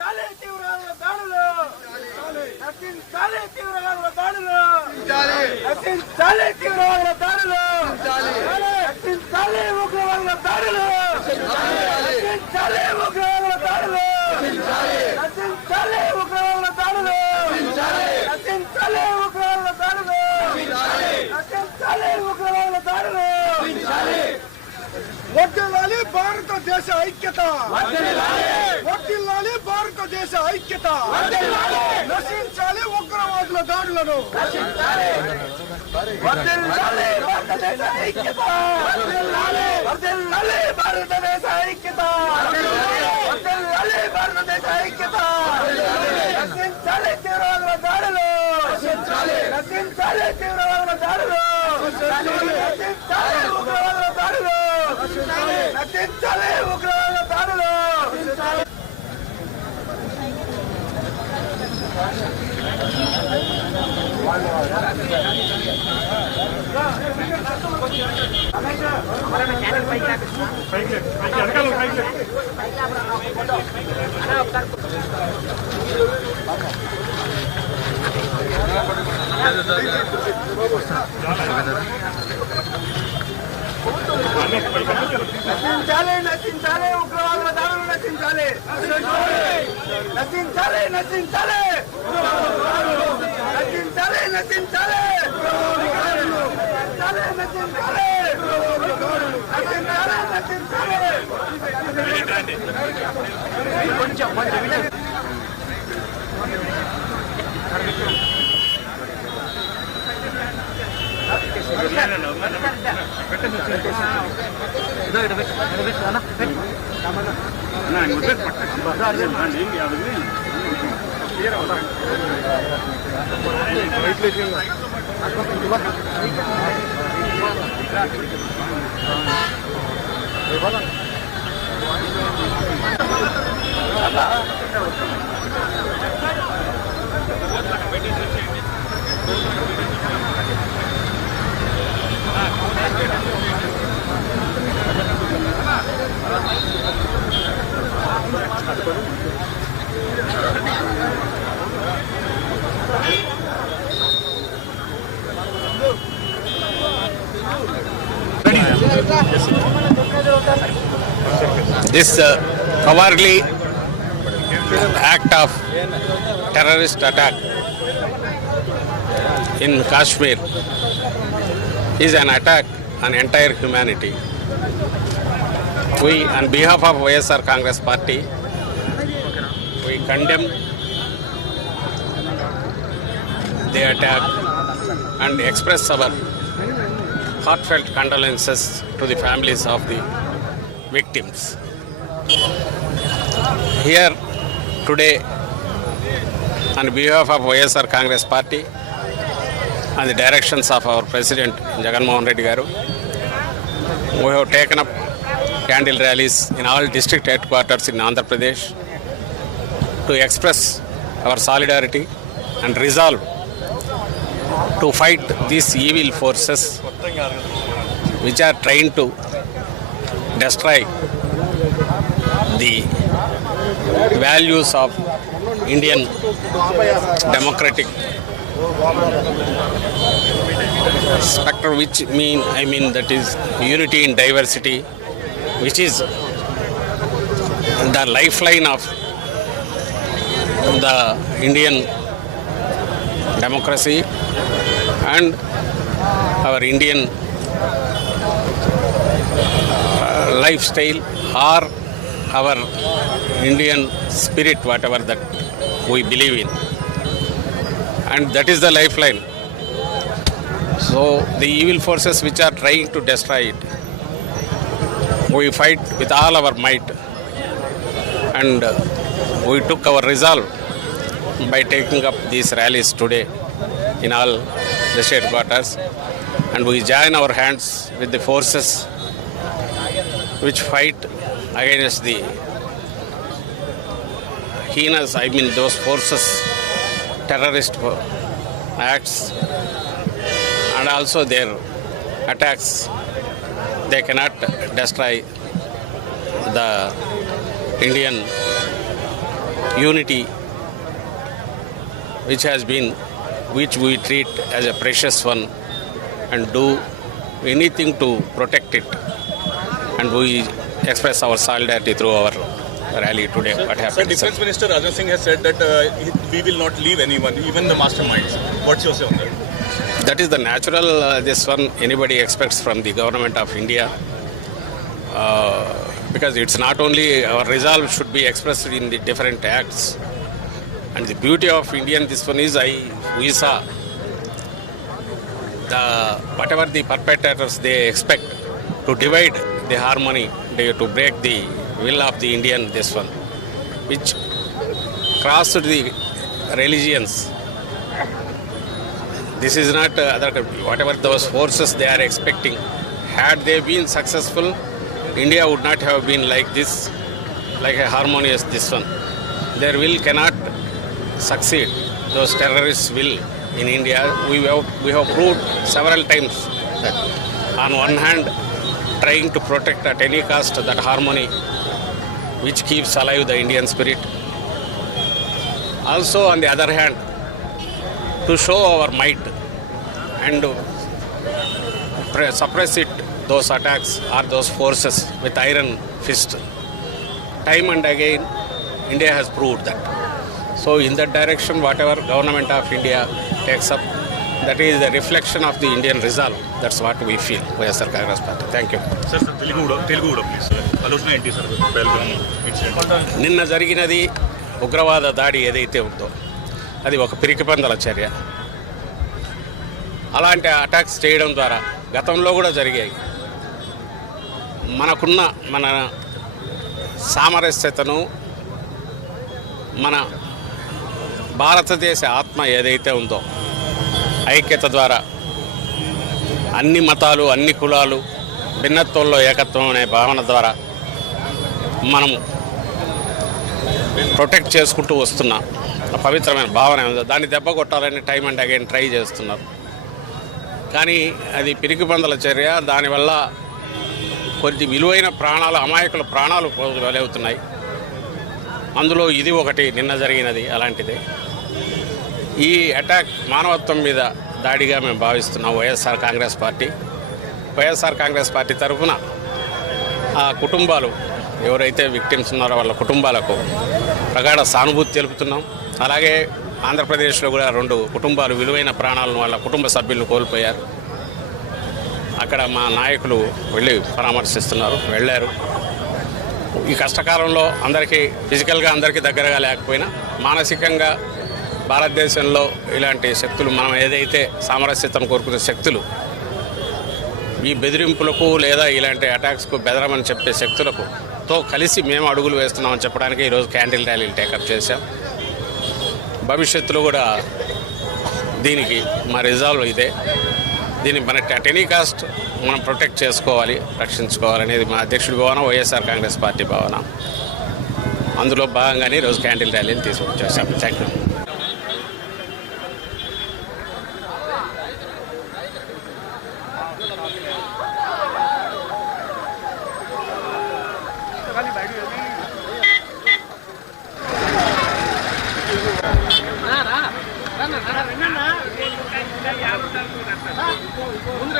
తీవ్రవాదుల దాడులు నశించాలి, తీవ్రవాదుల దాడులు నశించాలి, తీవ్రవాదుల దాడులు నశించాలి, ఉగ్రవాదుల దాడులు నశించాలి, ఉగ్రవాదుల దాడులు నశించాలి, ఉగ్రవాదుల దాడులు నశించాలి, ఉగ్రవాదుల దాడులు నశించాలి, ఉగ్రవాదుల దాడులు వర్ధిల్లాలి భారతదేశ ఐక్యత, వర్ధిల్లాలి భారతదేశ ఐక్యత, నశించాలి ఉగ్రవాదుల దాడులను, వర్ధిల్లాలి భారతదేశ ఐక్యత, వర్ధిల్లాలి భారతదేశ ఐక్యత, వర్ధిల్లాలి భారతదేశ ఐక్యత, నశించాలి తీవ్రవాదుల దాడులు, నశించాలి తీవ్రవాదుల దాడులు, నశించాలి ఉగ్రవాదుల దాడులు, నశించాలి ఉగ్రవాదుల దాడులు. నశించాలి, నశించాలి ఉగ్రవాదుల దాడులు, నశించాలి, నశించాలి, నశించాలి, నశించాలి, నశించాలి, నశించాలి, నశించాలి, కొంచెం This cowardly act of terrorist attack in Kashmir is an attack on entire humanity. We, on behalf of YSR Congress Party, we condemn the attack and express our heartfelt condolences to the families of the victims. Here today, on behalf of YSR Congress Party, on the directions of our President Jagan Mohan Reddy Garu, we have taken up candle rallies in all district headquarters in Andhra Pradesh to express our solidarity and resolve to fight these evil forces which are trying to destroy the values of Indian democratic spectrum, which that is unity in diversity, which is the lifeline of the Indian democracy and our Indian lifestyle or our Indian spirit, whatever that we believe in, and that is the lifeline. So the evil forces which are trying to destroy it, we fight with all our might, and we took our resolve by taking up these rallies today in all the state quarters, and we join our hands with the forces which fight against the heinous, those forces, terrorist acts, and also their attacks. They cannot destroy the Indian unity which we treat as a precious one and do anything to protect it, and we express our solidarity through our rally today. What Sir, happened? Defense Minister Rajnath Singh has said that we will not leave anyone, even the masterminds. What's your say on that? That is the natural this one anybody expects from the government of India, because it's not only our resolve should be expressed in the different acts, and the beauty of Indian this one is we saw whatever the perpetrators they expect to divide the harmony, to break the will of the Indian this one, which crossed the religions. This is not whatever those forces they are expecting. Had they been successful, India would not have been like this, like a harmonious this one. Their will cannot succeed. Those terrorists will in India. We have proved several times that on one hand trying to protect at any cost that harmony which keeps alive the Indian spirit. Also on the other hand, to show our might and suppress it, those attacks or those forces with iron fist. Time and again, India has proved that. So in that direction, whatever government of India takes up, that is the reflection of the Indian resolve. That's what we feel. YSR Congress Party. Thank you. Sir, Telugu please. Alosna ఏంటి sir? Belgaum incident. నిన్న జరిగినది ఉగ్రవాద దాడి ఏదైతే ఉందో అది ఒక పిరికిపందల చర్య. అలాంటి అటాక్స్ చేయడం ద్వారా గతంలో కూడా జరిగాయి. మనకున్న మన సామరస్యతను, మన భారతదేశ ఆత్మ ఏదైతే ఉందో ఐక్యత ద్వారా అన్ని మతాలు, అన్ని కులాలు భిన్నత్వంలో ఏకత్వం అనే భావన ద్వారా మనము ప్రొటెక్ట్ చేసుకుంటూ వస్తున్న పవిత్రమైన భావన ఉందో దాన్ని దెబ్బ కొట్టాలని టైం అండ్ అగైన్ ట్రై చేస్తున్నారు. కానీ అది పిరికిపందల చర్య. దానివల్ల కొద్ది విలువైన ప్రాణాలు, అమాయకుల ప్రాణాలు వెలవుతున్నాయి. అందులో ఇది ఒకటి నిన్న జరిగినది అలాంటిదే. ఈ అటాక్ మానవత్వం మీద దాడిగా మేము భావిస్తున్నాం. వైఎస్ఆర్ కాంగ్రెస్ పార్టీ తరఫున ఆ కుటుంబాలు ఎవరైతే విక్టిమ్స్ ఉన్నారో వాళ్ళ కుటుంబాలకు ప్రగాఢ సానుభూతి తెలుపుతున్నాం. అలాగే ఆంధ్రప్రదేశ్లో కూడా 2 కుటుంబాలు విలువైన ప్రాణాలను వాళ్ళ కుటుంబ సభ్యులను కోల్పోయారు. అక్కడ మా నాయకులు వెళ్ళి పరామర్శిస్తున్నారు, వెళ్ళారు. ఈ కష్టకాలంలో అందరికీ ఫిజికల్గా అందరికీ దగ్గరగా లేకపోయినా మానసికంగా భారతదేశంలో ఇలాంటి శక్తులు, మనం ఏదైతే సామరస్యతను కోరుకునే శక్తులు, ఈ బెదిరింపులకు లేదా ఇలాంటి అటాక్స్కు బెదరమని చెప్పే శక్తులకు తో కలిసి మేము అడుగులు వేస్తున్నామని చెప్పడానికి ఈరోజు క్యాండిల్ ర్యాలీలు టేకప్ చేశాం. భవిష్యత్తులో కూడా దీనికి మా రిజాల్వ్ ఇదే. దీన్ని మన అట్ ఎనీ కాస్ట్ మనం ప్రొటెక్ట్ చేసుకోవాలి, రక్షించుకోవాలనేది మా అధ్యక్షుడి భావన, వైఎస్ఆర్ కాంగ్రెస్ పార్టీ భావన. అందులో భాగంగానే ఈరోజు క్యాండిల్ ర్యాలీని తీసుకొచ్చేసాం. Thank you. ముందు